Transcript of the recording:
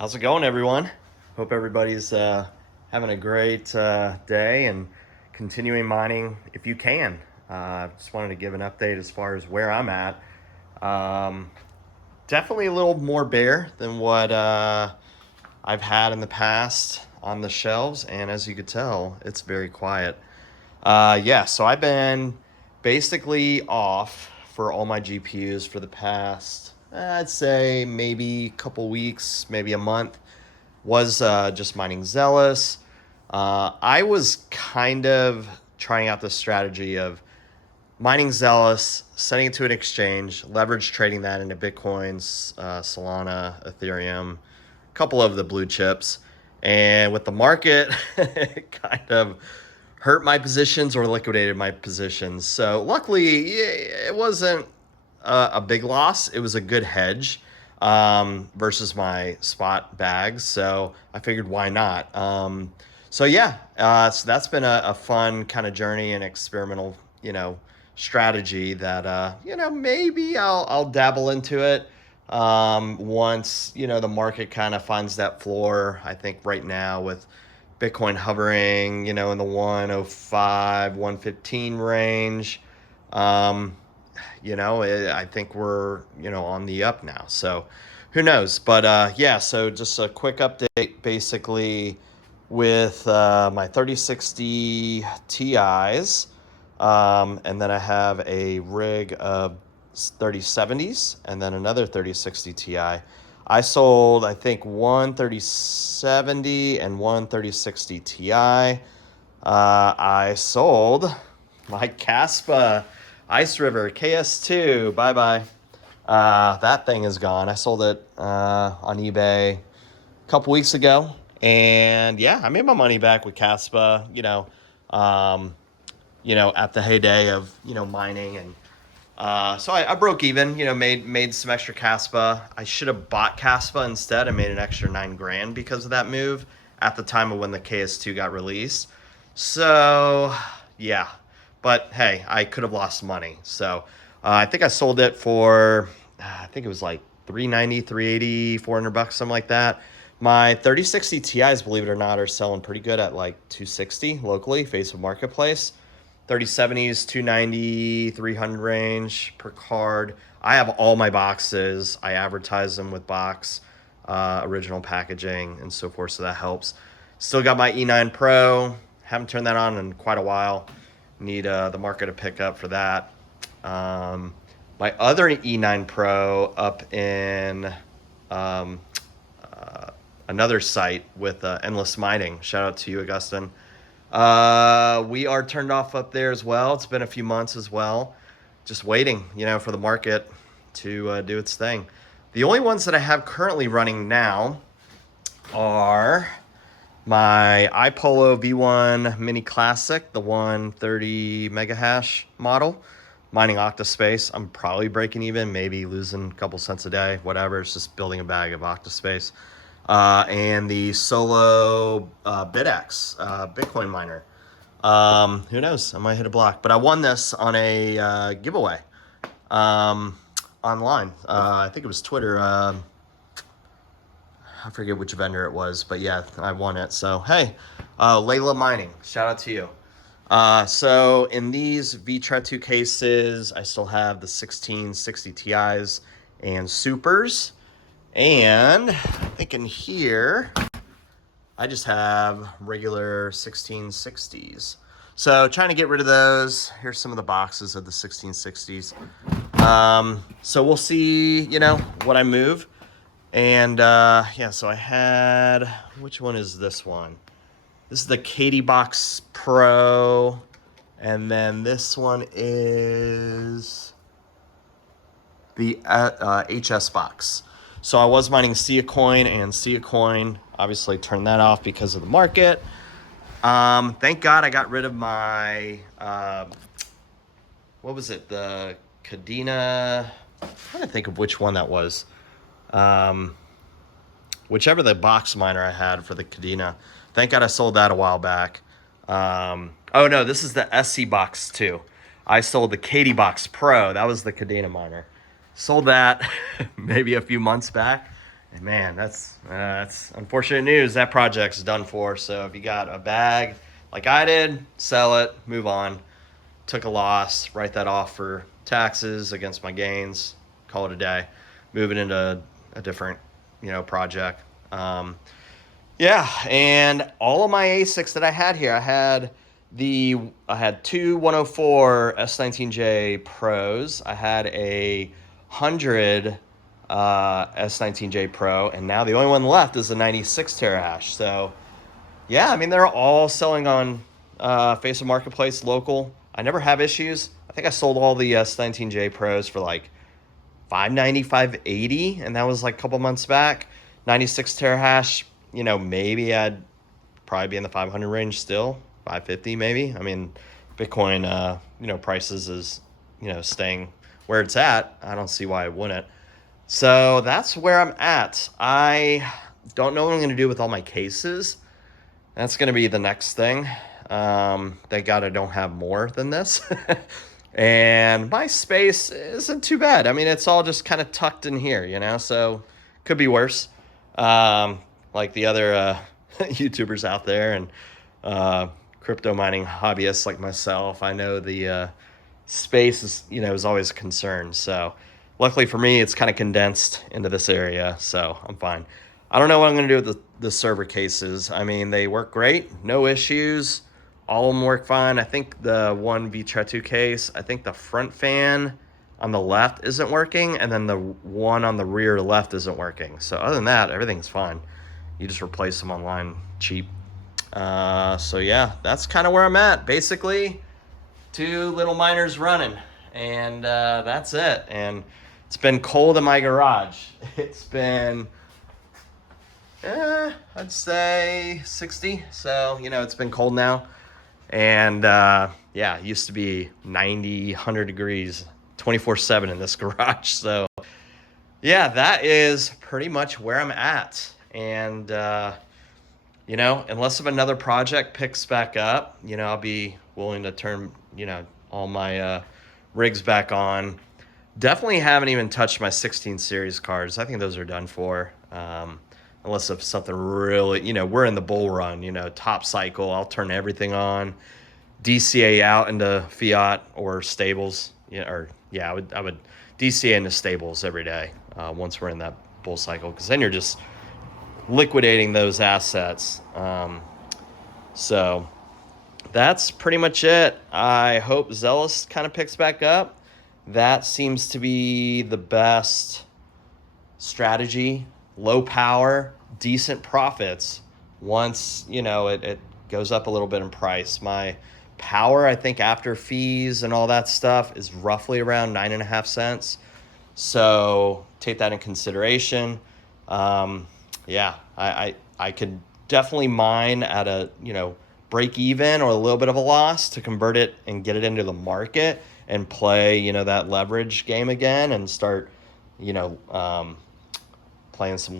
How's it going, everyone? Hope everybody's having a great day and continuing mining if you can. Just wanted to give an update as far as where I'm at. Um, Definitely a little more bare than what I've had in the past on the shelves, and as you could tell, it's very quiet. Yeah, so I've been basically off for all my GPUs for the past, I'd say maybe a couple weeks, maybe a month. Was just mining Zealous. I was kind of trying out the strategy of mining Zealous, sending it to an exchange, leverage trading that into Bitcoins, Solana, Ethereum, a couple of the blue chips. And with the market, it kind of hurt my positions or liquidated my positions. So luckily, it wasn't a big loss. It was a good hedge versus my spot bags. So I figured, why not? So yeah, so that's been a fun kind of journey and experimental, strategy that maybe I'll dabble into it once the market kind of finds that floor. I think right now with Bitcoin hovering, in the 105, 115 range. I think we're, on the up now. So who knows? But yeah, so just a quick update basically with my 3060 Ti's. And then I have a rig of 3070s and then another 3060 Ti. I sold, I think, one 3070 and one 3060 Ti. I sold my Caspa Ice River KS2. Bye bye. That thing is gone. I sold it on eBay a couple weeks ago, and yeah, I made my money back with Caspa. At the heyday of mining, and so I broke even. Made some extra Caspa. I should have bought Caspa instead. I made an extra $9,000 because of that move at the time of when the KS2 got released. So yeah, but hey, I could have lost money. So I think I sold it for, I think it was like 390, 380, $400, something like that. My 3060 Ti's, believe it or not, are selling pretty good at like 260 locally, Facebook Marketplace. 3070s, 290, 300 range per card. I have all my boxes. I advertise them with box, original packaging, and so forth, so that helps. Still got my E9 Pro. Haven't turned that on in quite a while. Need the market to pick up for that. My other E9 Pro up in another site with Endless Mining. Shout out to you, Augustin. We are turned off up there as well. It's been a few months as well. Just waiting, for the market to do its thing. The only ones that I have currently running now are my iPolo V1 Mini Classic, the 130 mega hash model, mining Octaspace. I'm probably breaking even, maybe losing a couple cents a day, whatever. It's just building a bag of Octaspace. And the Solo BitX Bitcoin miner. Who knows? I might hit a block. But I won this on a giveaway online. I think it was Twitter. I forget which vendor it was, but yeah, I won it. So, hey, Layla Mining, shout out to you. So in these VTRA 2 cases, I still have the 1660 Ti's and Supers. And I think in here, I just have regular 1660s. So trying to get rid of those. Here's some of the boxes of the 1660s. So we'll see, what I move. And yeah, so I had, which one is this one? This is the Katie Box Pro. And then this one is the HS Box. So I was mining Sia Coin, and Sia Coin obviously turned that off because of the market. Thank God I got rid of my, what was it? The Cadena. I'm trying to think of which one that was. Whichever the box miner I had for the Cadena. Thank God I sold that a while back. Oh no, this is the SC Box 2. I sold the Katie Box Pro. That was the Cadena miner. Sold that maybe a few months back. And man, that's unfortunate news. That project's done for. So if you got a bag like I did, sell it, move on. Took a loss, write that off for taxes against my gains, call it a day, move it into a different, project. Yeah, and all of my ASICs that I had here, I had two 104 S19J Pros. I had a 100 S19J Pro, and now the only one left is the 96 terahash. So yeah, I mean they're all selling on Facebook Marketplace local. I never have issues. I think I sold all the S19J Pros for like 590, 580, and that was like a couple months back. 96 terahash, maybe I'd probably be in the 500 range still, 550 maybe. I mean, Bitcoin, prices is, staying where it's at. I don't see why I wouldn't. So that's where I'm at. I don't know what I'm going to do with all my cases. That's going to be the next thing. Thank God I don't have more than this. And my space isn't too bad. I mean, it's all just kind of tucked in here, so could be worse. Like the other YouTubers out there and crypto mining hobbyists like myself, I know the space is always a concern. So luckily for me, it's kind of condensed into this area, so I'm fine. I don't know what I'm going to do with the server cases. I mean, they work great, no issues. All of them work fine. I think the one V-Tratu case, I think the front fan on the left isn't working, and then the one on the rear left isn't working. So other than that, everything's fine. You just replace them online cheap. So yeah, that's kind of where I'm at. Basically, 2 little miners running, and that's it. And it's been cold in my garage. It's been, I'd say 60. So, it's been cold now. And it used to be 90, 100 degrees, 24/7 in this garage. So yeah, that is pretty much where I'm at. And, unless if another project picks back up, I'll be willing to turn, all my rigs back on. Definitely haven't even touched my 16 series cards. I think those are done for. Unless if something really, we're in the bull run, top cycle, I'll turn everything on, DCA out into fiat or stables. I would DCA into stables every day once we're in that bull cycle, because then you're just liquidating those assets. So that's pretty much it. I hope Zealous kind of picks back up. That seems to be the best strategy. Low power, decent profits once, it goes up a little bit in price. My power, I think after fees and all that stuff, is roughly around 9.5 cents. So take that in consideration. I could definitely mine at a, break even or a little bit of a loss to convert it and get it into the market and play, that leverage game again and start, playing some